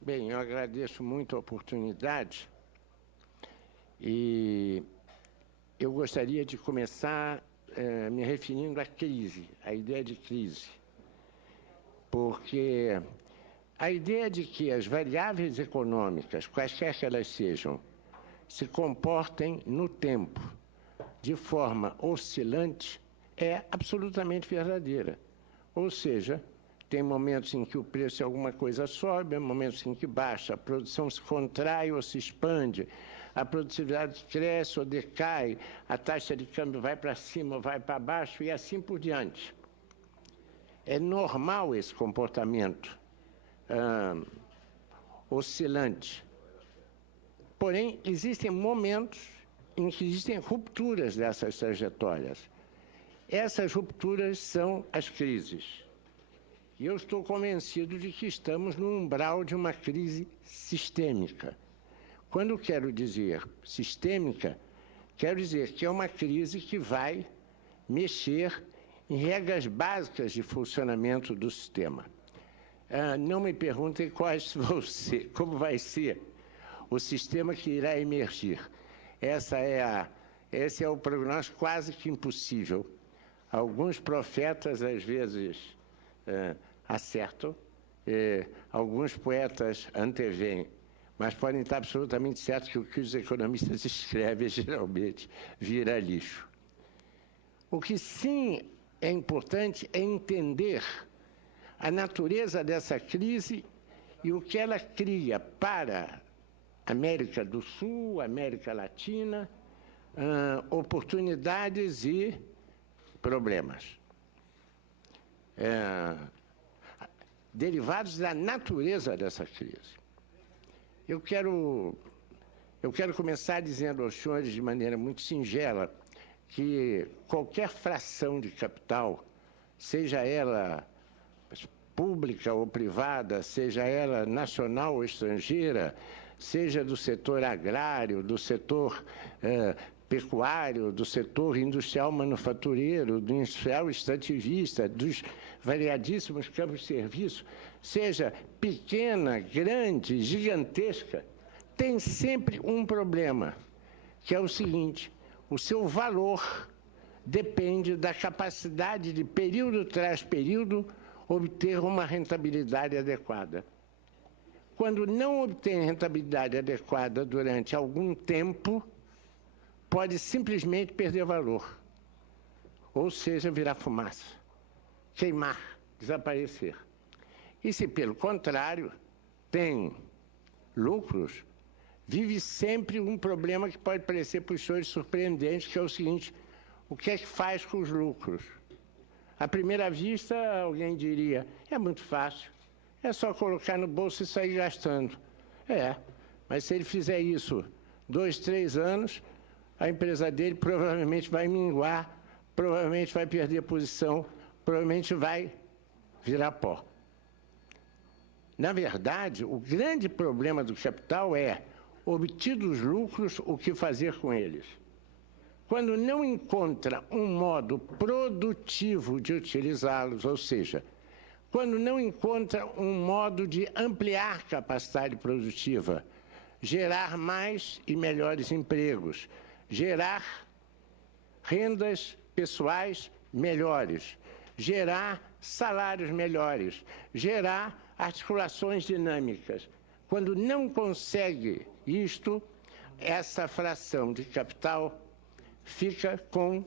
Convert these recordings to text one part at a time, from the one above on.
Bem, eu agradeço muito a oportunidade e eu gostaria de começar me referindo à crise, à ideia de crise, porque a ideia de que as variáveis econômicas, quaisquer que elas sejam, se comportem no tempo de forma oscilante é absolutamente verdadeira. Ou seja, tem momentos em que o preço de alguma coisa sobe, momentos em que baixa, a produção se contrai ou se expande, a produtividade cresce ou decai, a taxa de câmbio vai para cima ou vai para baixo e assim por diante. É normal esse comportamento oscilante. Porém, existem momentos em que existem rupturas dessas trajetórias. Essas rupturas são as crises. E eu estou convencido de que estamos no umbral de uma crise sistêmica. Quando quero dizer sistêmica, quero dizer que é uma crise que vai mexer em regras básicas de funcionamento do sistema. Não me perguntem quais vão ser, como vai ser o sistema que irá emergir. Esse é o prognóstico quase que impossível. Alguns profetas, às vezes, acertam, alguns poetas antevêm, mas podem estar absolutamente certos que o que os economistas escrevem geralmente vira lixo. O que sim é importante é entender a natureza dessa crise e o que ela cria para a América do Sul, América Latina, oportunidades e problemas. Derivados da natureza dessa crise. Eu quero começar dizendo aos senhores de maneira muito singela que qualquer fração de capital, seja ela pública ou privada, seja ela nacional ou estrangeira, seja do setor agrário, do setor pecuário, do setor industrial manufatureiro, do industrial extrativista, dos variadíssimos campos de serviço, seja pequena, grande, gigantesca, tem sempre um problema, que é o seguinte: o seu valor depende da capacidade de, período tras período, obter uma rentabilidade adequada. Quando não obtém rentabilidade adequada durante algum tempo, pode simplesmente perder valor, ou seja, virar fumaça, queimar, desaparecer. E se, pelo contrário, tem lucros, vive sempre um problema que pode parecer para os senhores surpreendente, que é o seguinte: o que é que faz com os lucros? À primeira vista, alguém diria, é muito fácil, é só colocar no bolso e sair gastando. Mas se ele fizer isso 2, 3 anos, a empresa dele provavelmente vai minguar, provavelmente vai perder posição, provavelmente vai virar pó. Na verdade, o grande problema do capital é, obtidos lucros, o que fazer com eles. Quando não encontra um modo produtivo de utilizá-los, ou seja, quando não encontra um modo de ampliar capacidade produtiva, gerar mais e melhores empregos, gerar rendas pessoais melhores, gerar salários melhores, gerar articulações dinâmicas. Quando não consegue isto, essa fração de capital fica com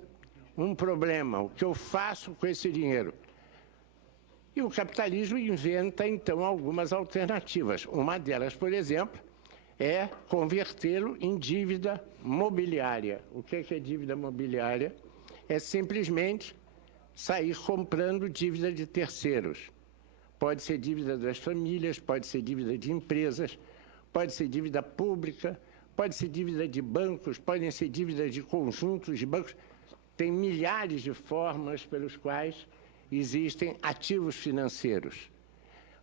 um problema. O que eu faço com esse dinheiro? E o capitalismo inventa, então, algumas alternativas. Uma delas, por exemplo, é convertê-lo em dívida mobiliária. O que é dívida mobiliária? É simplesmente sair comprando dívida de terceiros. Pode ser dívida das famílias, pode ser dívida de empresas, pode ser dívida pública, pode ser dívida de bancos, podem ser dívidas de conjuntos de bancos. Tem milhares de formas pelos quais existem ativos financeiros,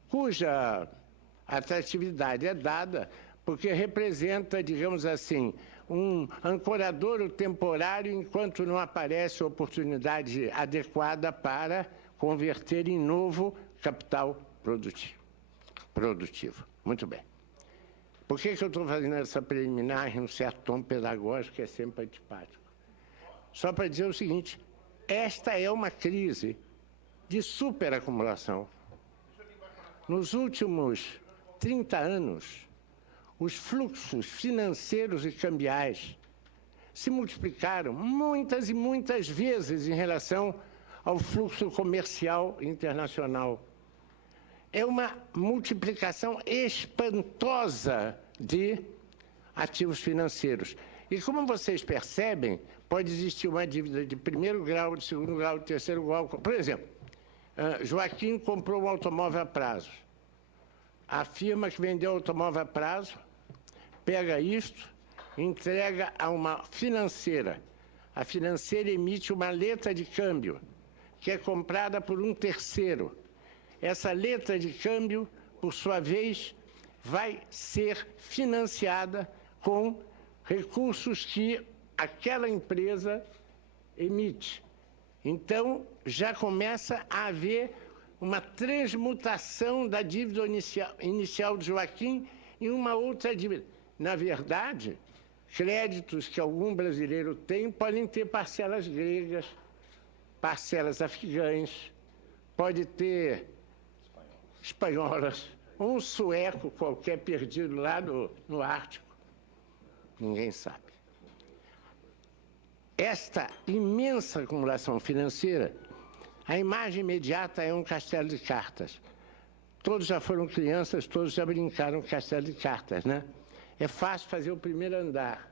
cuja atratividade é dada porque representa, digamos assim, um ancoradouro temporário enquanto não aparece oportunidade adequada para converter em novo capital produtivo. Muito bem. Por que eu estou fazendo essa preliminar em um certo tom pedagógico que é sempre antipático? Só para dizer o seguinte, esta é uma crise de superacumulação. Nos últimos 30 anos, os fluxos financeiros e cambiais se multiplicaram muitas e muitas vezes em relação ao fluxo comercial internacional. É uma multiplicação espantosa de ativos financeiros. E como vocês percebem, pode existir uma dívida de primeiro grau, de segundo grau, de terceiro grau. Por exemplo, Joaquim comprou um automóvel a prazo. A firma que vendeu o automóvel a prazo pega isto, entrega a uma financeira. A financeira emite uma letra de câmbio, que é comprada por um terceiro. Essa letra de câmbio, por sua vez, vai ser financiada com recursos que aquela empresa emite. Então, já começa a haver uma transmutação da dívida inicial de Joaquim em uma outra dívida. Na verdade, créditos que algum brasileiro tem podem ter parcelas gregas, parcelas afegãs, pode ter espanholas, ou um sueco qualquer perdido lá no Ártico. Ninguém sabe. Esta imensa acumulação financeira, a imagem imediata é um castelo de cartas. Todos já foram crianças, todos já brincaram com castelo de cartas, né? É fácil fazer o primeiro andar.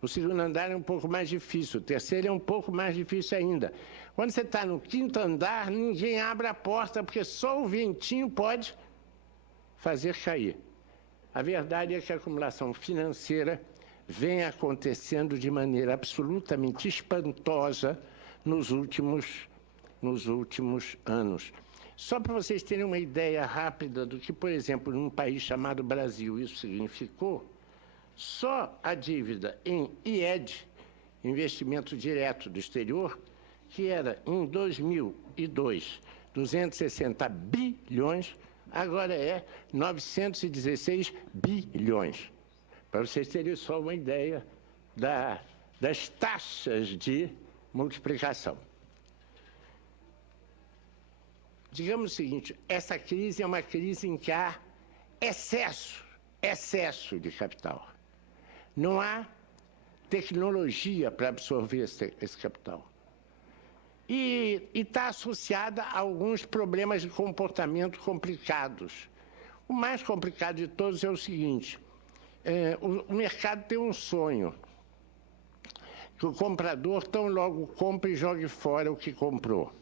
O segundo andar é um pouco mais difícil, o terceiro é um pouco mais difícil ainda. Quando você está no quinto andar, ninguém abre a porta, porque só o ventinho pode fazer cair. A verdade é que a acumulação financeira vem acontecendo de maneira absolutamente espantosa nos últimos anos. Só para vocês terem uma ideia rápida do que, por exemplo, num país chamado Brasil, isso significou, só a dívida em IED, investimento direto do exterior, que era em 2002 260 bilhões, agora é 916 bilhões. Para vocês terem só uma ideia das taxas de multiplicação. Digamos o seguinte, essa crise é uma crise em que há excesso de capital. Não há tecnologia para absorver esse capital. E está associada a alguns problemas de comportamento complicados. O mais complicado de todos é o seguinte, o mercado tem um sonho, que o comprador tão logo compre e jogue fora o que comprou.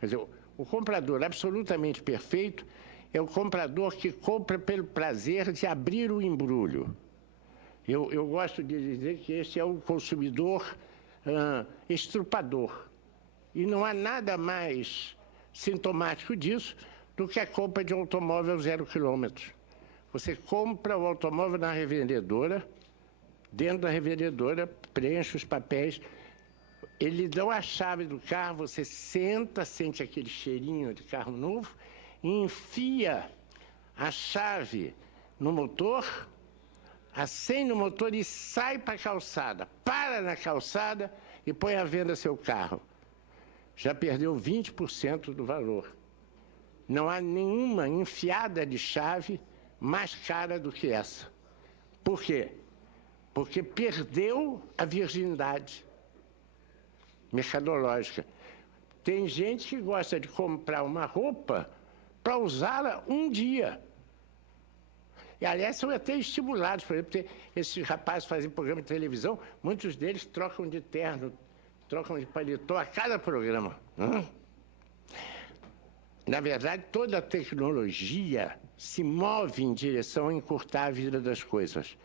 Quer dizer, o comprador absolutamente perfeito é o comprador que compra pelo prazer de abrir o embrulho. Eu gosto de dizer que esse é o consumidor estrupador. E não há nada mais sintomático disso do que a compra de um automóvel 0 quilômetros. Você compra o automóvel na revendedora, dentro da revendedora, preenche os papéis, eles dão a chave do carro, você senta, sente aquele cheirinho de carro novo, e enfia a chave no motor, acende o motor e sai para a calçada. Para na calçada e põe à venda seu carro. Já perdeu 20% do valor. Não há nenhuma enfiada de chave mais cara do que essa. Por quê? Porque perdeu a virgindade mercadológica. Tem gente que gosta de comprar uma roupa para usá-la um dia. E, aliás, são até estimulados. Por exemplo, esses rapazes fazem programa de televisão, muitos deles trocam de terno, trocam de paletó a cada programa. Na verdade, toda a tecnologia se move em direção a encurtar a vida das coisas.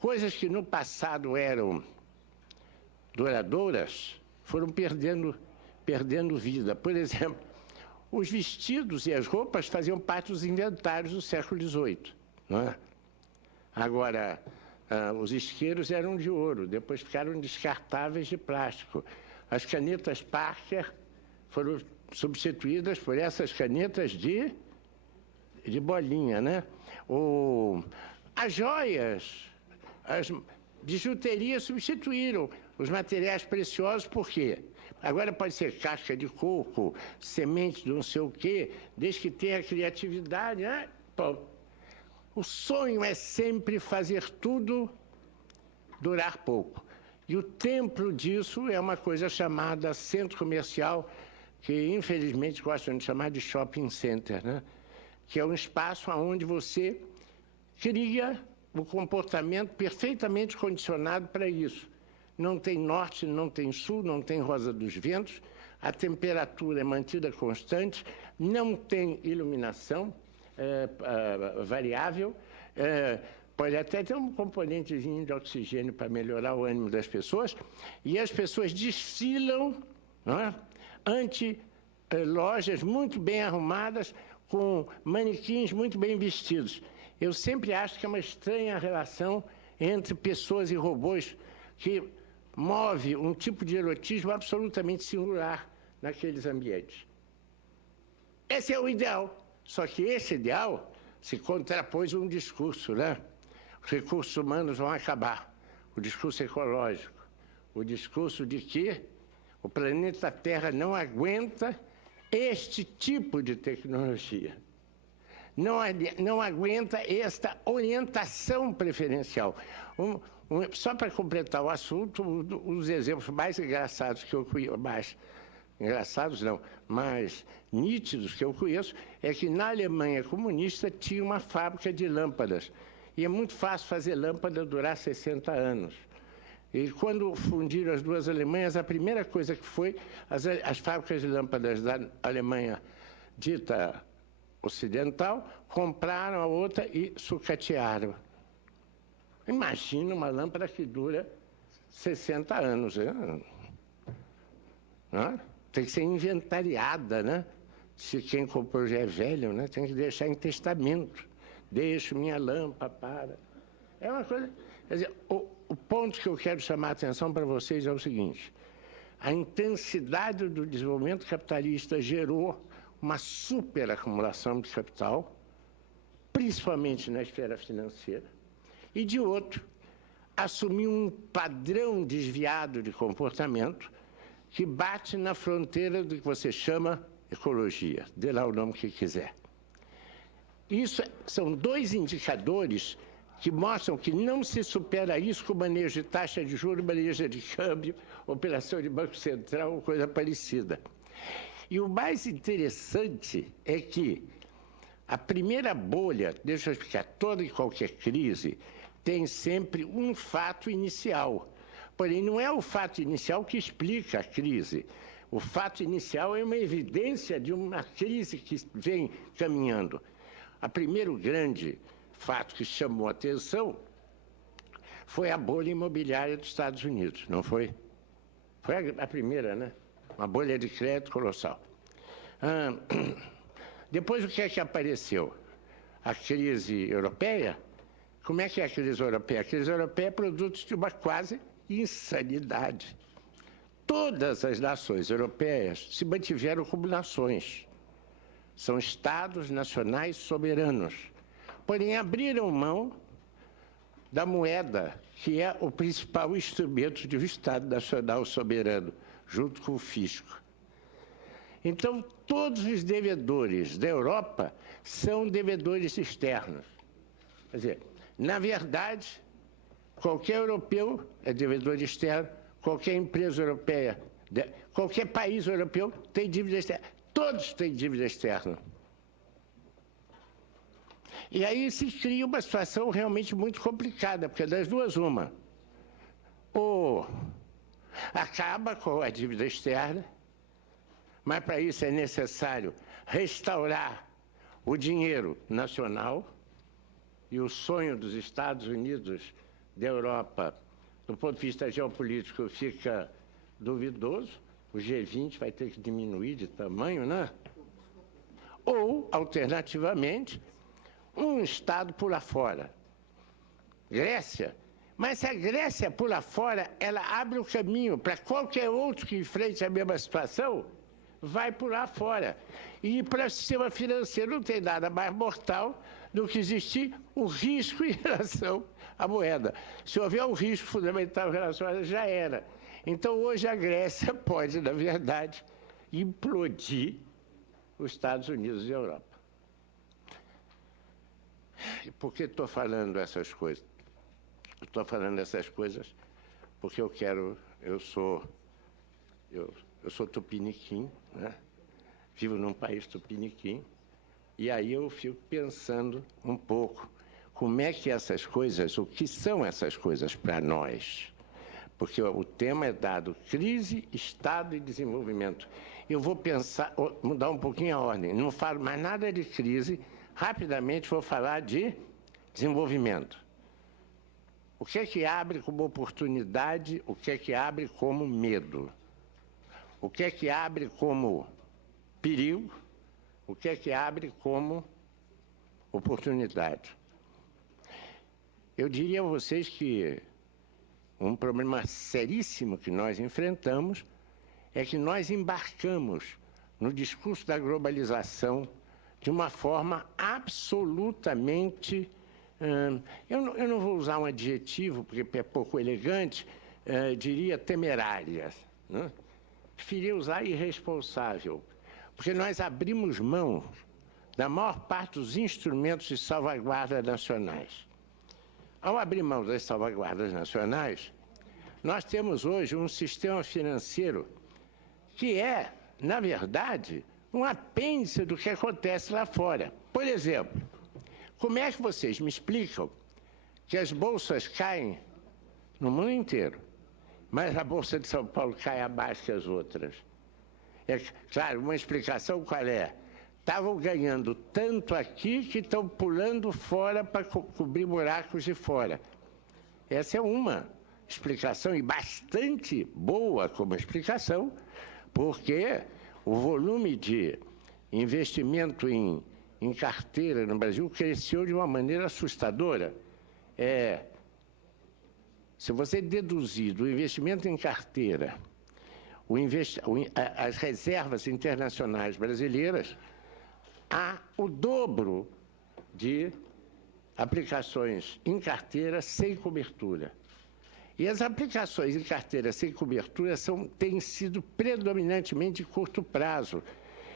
Coisas que no passado eram duradouras, foram perdendo vida. Por exemplo, os vestidos e as roupas faziam parte dos inventários do século XVIII. Não é? Agora, os isqueiros eram de ouro, depois ficaram descartáveis de plástico. As canetas Parker foram substituídas por essas canetas de bolinha, né? As joias, as bijuterias substituíram os materiais preciosos, por quê? Agora pode ser casca de coco, semente de não sei o quê, desde que tenha criatividade, né? Bom, o sonho é sempre fazer tudo durar pouco. E o templo disso é uma coisa chamada centro comercial, que infelizmente gostam de chamar de shopping center, né? Que é um espaço onde você cria um comportamento perfeitamente condicionado para isso. Não tem norte, não tem sul, não tem rosa dos ventos, a temperatura é mantida constante, não tem iluminação variável, pode até ter um componentezinho de oxigênio para melhorar o ânimo das pessoas, e as pessoas desfilam, né, ante lojas muito bem arrumadas, com manequins muito bem vestidos. Eu sempre acho que é uma estranha relação entre pessoas e robôs que move um tipo de erotismo absolutamente singular naqueles ambientes. Esse é o ideal. Só que esse ideal se contrapôs a um discurso, né? Os recursos humanos vão acabar. O discurso ecológico. O discurso de que o planeta Terra não aguenta este tipo de tecnologia. Não aguenta esta orientação preferencial. Só para completar o assunto, os exemplos mais engraçados que eu conheço, mais nítidos que eu conheço, é que na Alemanha comunista tinha uma fábrica de lâmpadas. E é muito fácil fazer lâmpada durar 60 anos. E quando fundiram as duas Alemanhas, a primeira coisa que foi, as fábricas de lâmpadas da Alemanha dita ocidental compraram a outra e sucatearam. Imagina uma lâmpada que dura 60 anos. Né? Tem que ser inventariada, né? Se quem comprou já é velho, né? Tem que deixar em testamento. Deixo minha lâmpada para... É uma coisa... Quer dizer, o ponto que eu quero chamar a atenção para vocês é o seguinte. A intensidade do desenvolvimento capitalista gerou uma superacumulação de capital, principalmente na esfera financeira, e, de outro, assumiu um padrão desviado de comportamento que bate na fronteira do que você chama ecologia, dê lá o nome que quiser. Isso são dois indicadores que mostram que não se supera isso com manejo de taxa de juros, manejo de câmbio, operação de Banco Central ou coisa parecida. E o mais interessante é que a primeira bolha, deixa eu explicar, toda e qualquer crise tem sempre um fato inicial. Porém, não é o fato inicial que explica a crise. O fato inicial é uma evidência de uma crise que vem caminhando. O primeiro grande fato que chamou a atenção foi a bolha imobiliária dos Estados Unidos, não foi? Foi a primeira, né? Uma bolha de crédito colossal. Depois, o que é que apareceu? A crise europeia? Como é que é a crise europeia? A crise europeia é produto de uma quase insanidade. Todas as nações europeias se mantiveram como nações. São estados nacionais soberanos. Porém, abriram mão da moeda, que é o principal instrumento de um Estado nacional soberano, junto com o fisco. Então, todos os devedores da Europa são devedores externos. Quer dizer, na verdade, qualquer europeu é devedor externo, qualquer empresa europeia, qualquer país europeu tem dívida externa. Todos têm dívida externa. E aí se cria uma situação realmente muito complicada, porque das duas, uma. Ou acaba com a dívida externa, mas para isso é necessário restaurar o dinheiro nacional, e o sonho dos Estados Unidos, da Europa, do ponto de vista geopolítico, fica duvidoso. O G20 vai ter que diminuir de tamanho, né? Ou, alternativamente, um Estado pula fora. Grécia. Mas se a Grécia pula fora, ela abre o caminho para qualquer outro que enfrente a mesma situação vai por lá fora. E para o sistema financeiro não tem nada mais mortal do que existir o risco em relação à moeda. Se houver um risco fundamental em relação a ela, já era. Então, hoje, a Grécia pode, na verdade, implodir os Estados Unidos e a Europa. E por que estou falando essas coisas? Estou falando essas coisas porque eu sou tupiniquim, né? Vivo num país tupiniquim, e aí eu fico pensando um pouco como é que essas coisas, o que são essas coisas para nós? Porque o tema é dado crise, Estado e desenvolvimento. Eu vou pensar, mudar um pouquinho a ordem, não falo mais nada de crise, rapidamente vou falar de desenvolvimento. O que é que abre como oportunidade, o que é que abre como medo? O que é que abre como perigo, o que é que abre como oportunidade? Eu diria a vocês que um problema seríssimo que nós enfrentamos é que nós embarcamos no discurso da globalização de uma forma absolutamente... eu não vou usar um adjetivo, porque é pouco elegante, diria temerária, né? Preferia usar irresponsável, porque nós abrimos mão da maior parte dos instrumentos de salvaguarda nacionais. Ao abrir mão das salvaguardas nacionais, nós temos hoje um sistema financeiro que é, na verdade, um apêndice do que acontece lá fora. Por exemplo, como é que vocês me explicam que as bolsas caem no mundo inteiro, mas a Bolsa de São Paulo cai abaixo que as outras? É claro, uma explicação qual é? Estavam ganhando tanto aqui que estão pulando fora para cobrir buracos de fora. Essa é uma explicação, e bastante boa como explicação, porque o volume de investimento em carteira no Brasil cresceu de uma maneira assustadora. Se você deduzir do investimento em carteira as reservas internacionais brasileiras, há o dobro de aplicações em carteira sem cobertura. E as aplicações em carteira sem cobertura têm sido predominantemente de curto prazo.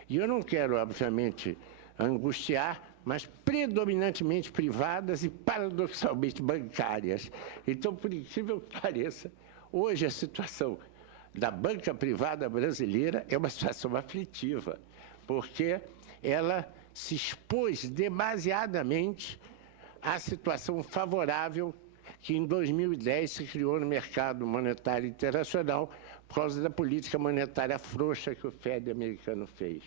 E eu não quero, obviamente, angustiar, mas predominantemente privadas e, paradoxalmente, bancárias. Então, por incrível que pareça, hoje a situação da banca privada brasileira é uma situação aflitiva, porque ela se expôs demasiadamente à situação favorável que em 2010 se criou no mercado monetário internacional por causa da política monetária frouxa que o Fed americano fez.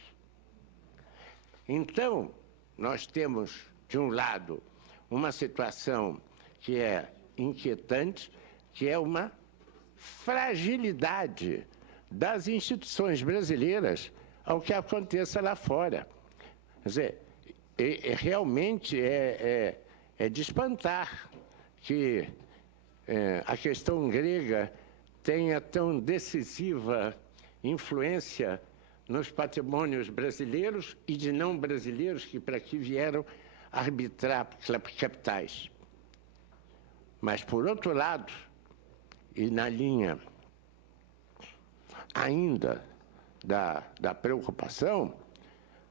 Então, nós temos, de um lado, uma situação que é inquietante, que é uma fragilidade das instituições brasileiras ao que aconteça lá fora. Quer dizer, realmente é de espantar que a questão grega tenha tão decisiva influência nos patrimônios brasileiros e de não brasileiros que para aqui vieram arbitrar capitais. Mas, por outro lado, e na linha ainda da preocupação,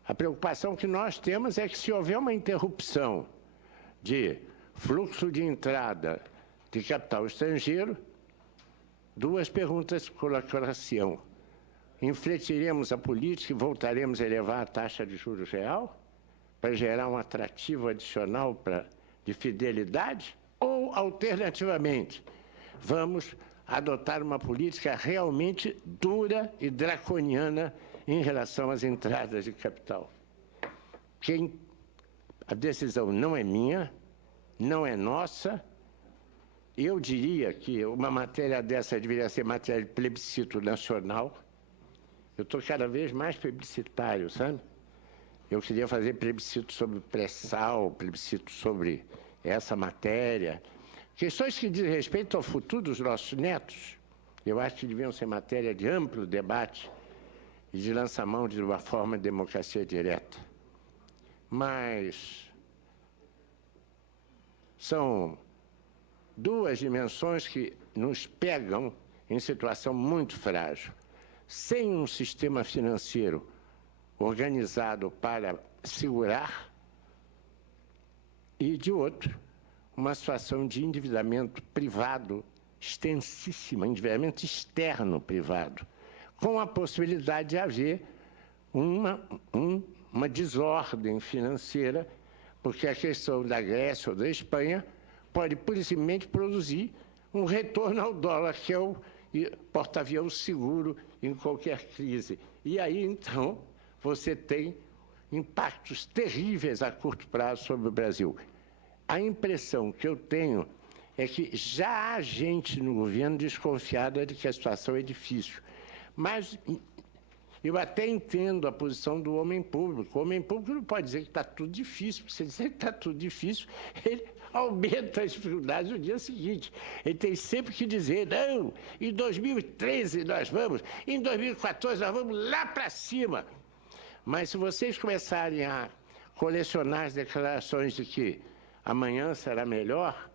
a preocupação que nós temos é que se houver uma interrupção de fluxo de entrada de capital estrangeiro, duas perguntas colocaram. Infletiremos a política e voltaremos a elevar a taxa de juros real para gerar um atrativo adicional de fidelidade? Ou, alternativamente, vamos adotar uma política realmente dura e draconiana em relação às entradas de capital? A decisão não é minha, não é nossa. Eu diria que uma matéria dessa deveria ser matéria de plebiscito nacional. Eu estou cada vez mais plebiscitário, sabe? Eu queria fazer plebiscito sobre pré-sal, plebiscito sobre essa matéria. Questões que dizem respeito ao futuro dos nossos netos, eu acho que deviam ser matéria de amplo debate e de lançar mão de uma forma de democracia direta. Mas são duas dimensões que nos pegam em situação muito frágil. Sem um sistema financeiro organizado para segurar, e, de outro, uma situação de endividamento privado extensíssima, endividamento externo privado, com a possibilidade de haver uma desordem financeira, porque a questão da Grécia ou da Espanha pode, por simplesmente, produzir um retorno ao dólar, que é o porta-avião seguro em qualquer crise. E aí, então, você tem impactos terríveis a curto prazo sobre o Brasil. A impressão que eu tenho é que já há gente no governo desconfiada de que a situação é difícil. Mas eu até entendo a posição do homem público. O homem público não pode dizer que está tudo difícil, porque se ele dizer que está tudo difícil, ele aumenta as dificuldades no dia seguinte. Ele tem sempre que dizer, não, em 2013 nós vamos, em 2014 nós vamos lá para cima. Mas se vocês começarem a colecionar as declarações de que amanhã será melhor,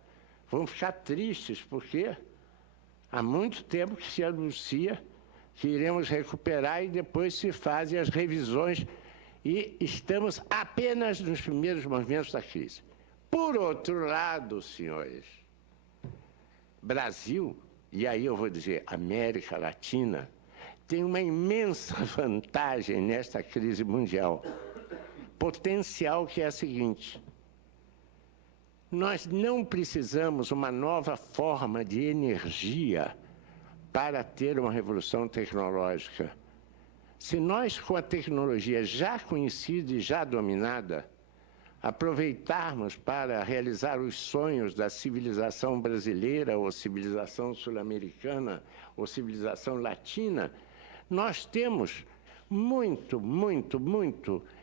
vão ficar tristes, porque há muito tempo que se anuncia que iremos recuperar e depois se fazem as revisões e estamos apenas nos primeiros momentos da crise. Por outro lado, senhores, Brasil, e aí eu vou dizer América Latina, tem uma imensa vantagem nesta crise mundial, potencial, que é a seguinte: nós não precisamos uma nova forma de energia para ter uma revolução tecnológica. Se nós, com a tecnologia já conhecida e já dominada, aproveitarmos para realizar os sonhos da civilização brasileira, ou civilização sul-americana, ou civilização latina, nós temos muito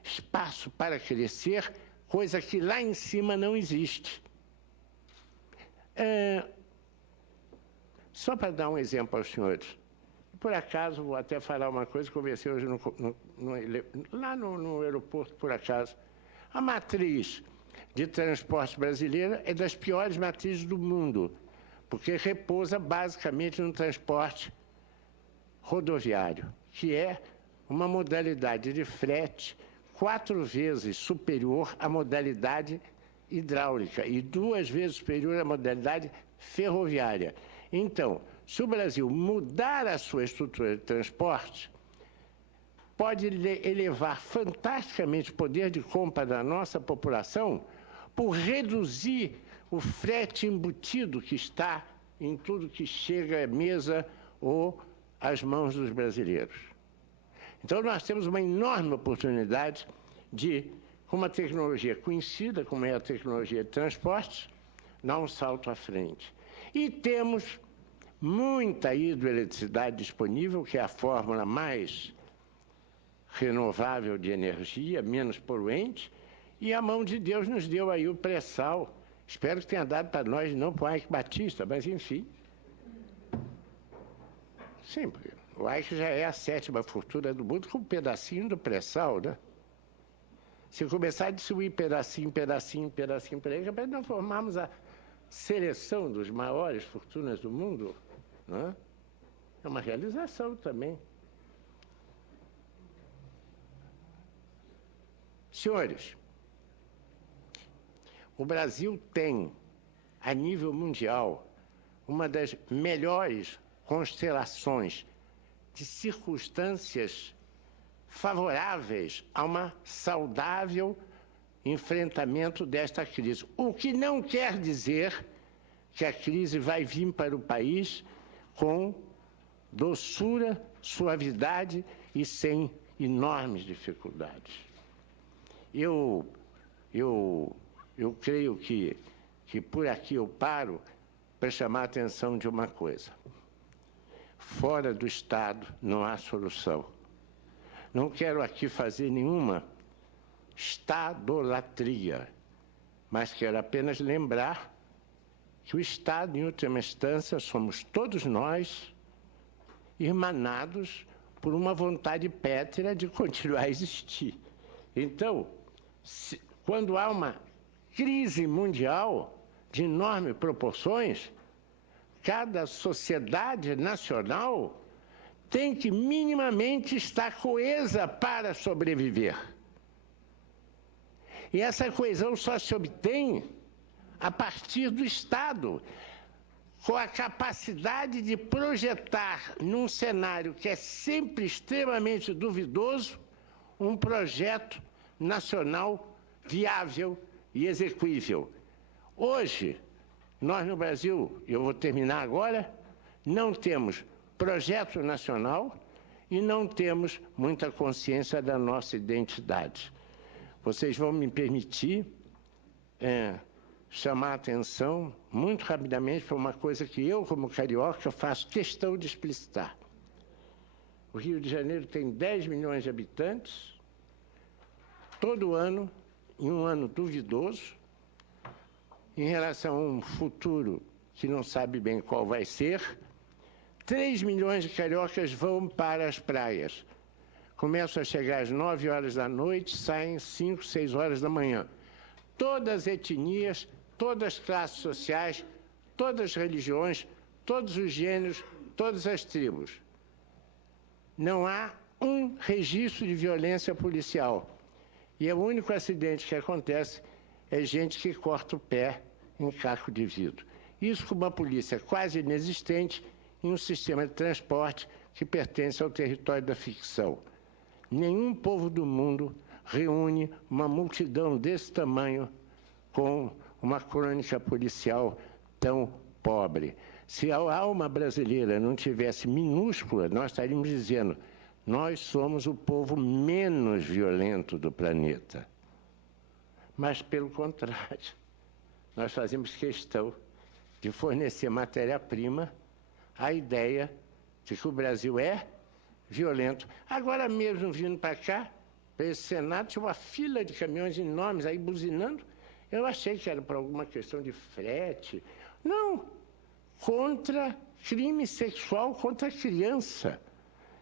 espaço para crescer, coisa que lá em cima não existe. Só para dar um exemplo aos senhores, por acaso, vou até falar uma coisa que eu conversei hoje lá no aeroporto, por acaso. A matriz de transporte brasileira é das piores matrizes do mundo, porque repousa basicamente no transporte rodoviário, que é uma modalidade de frete 4 vezes superior à modalidade hidráulica e 2 vezes superior à modalidade ferroviária. Então, se o Brasil mudar a sua estrutura de transporte, pode elevar fantasticamente o poder de compra da nossa população por reduzir o frete embutido que está em tudo que chega à mesa ou às mãos dos brasileiros. Então, nós temos uma enorme oportunidade de, com uma tecnologia conhecida, como é a tecnologia de transportes, dar um salto à frente. E temos muita hidroeletricidade disponível, que é a fórmula mais renovável de energia, menos poluente, e a mão de Deus nos deu aí o pré-sal. Espero que tenha dado para nós, não para o Eike Batista, mas enfim. Sim, porque o Eike já é a 7ª fortuna do mundo, com um pedacinho do pré-sal, né? Se começar a distribuir pedacinho por aí, capaz de não formarmos a seleção dos maiores fortunas do mundo, né? É uma realização também. Senhores, o Brasil tem, a nível mundial, uma das melhores constelações de circunstâncias favoráveis a um saudável enfrentamento desta crise. O que não quer dizer que a crise vai vir para o país com doçura, suavidade e sem enormes dificuldades. Eu creio que por aqui eu paro para chamar a atenção de uma coisa. Fora do Estado não há solução. Não quero aqui fazer nenhuma estadolatria, mas quero apenas lembrar que o Estado, em última instância, somos todos nós, irmanados por uma vontade pétrea de continuar a existir. Então, quando há uma crise mundial de enormes proporções, cada sociedade nacional tem que minimamente estar coesa para sobreviver. E essa coesão só se obtém a partir do Estado, com a capacidade de projetar num cenário que é sempre extremamente duvidoso, um projeto nacional viável e execuível. Hoje, nós no Brasil, eu vou terminar agora, não temos projeto nacional e não temos muita consciência da nossa identidade. Vocês vão me permitir chamar a atenção muito rapidamente para uma coisa que eu, como carioca, faço questão de explicitar. O Rio de Janeiro tem 10 milhões de habitantes. Todo ano, em um ano duvidoso, em relação a um futuro que não sabe bem qual vai ser, 3 milhões de cariocas vão para as praias. Começam a chegar às 9 horas da noite, saem 5, 6 horas da manhã. Todas as etnias, todas as classes sociais, todas as religiões, todos os gêneros, todas as tribos. Não há um registro de violência policial. E o único acidente que acontece é gente que corta o pé em caco de vidro. Isso com uma polícia quase inexistente em um sistema de transporte que pertence ao território da ficção. Nenhum povo do mundo reúne uma multidão desse tamanho com uma crônica policial tão pobre. Se a alma brasileira não tivesse minúscula, nós estaríamos dizendo: nós somos o povo menos violento do planeta. Mas, pelo contrário, nós fazemos questão de fornecer matéria-prima à ideia de que o Brasil é violento. Agora mesmo, vindo para cá, para esse Senado, tinha uma fila de caminhões enormes aí buzinando. Eu achei que era por alguma questão de frete. Não, contra crime sexual contra criança.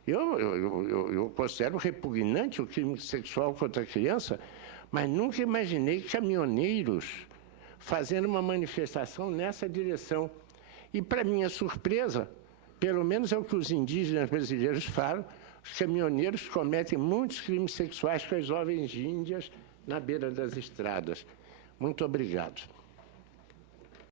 Eu considero repugnante o crime sexual contra a criança, mas nunca imaginei caminhoneiros fazendo uma manifestação nessa direção. E, para minha surpresa, pelo menos é o que os indígenas brasileiros falam, os caminhoneiros cometem muitos crimes sexuais com as jovens índias na beira das estradas. Muito obrigado.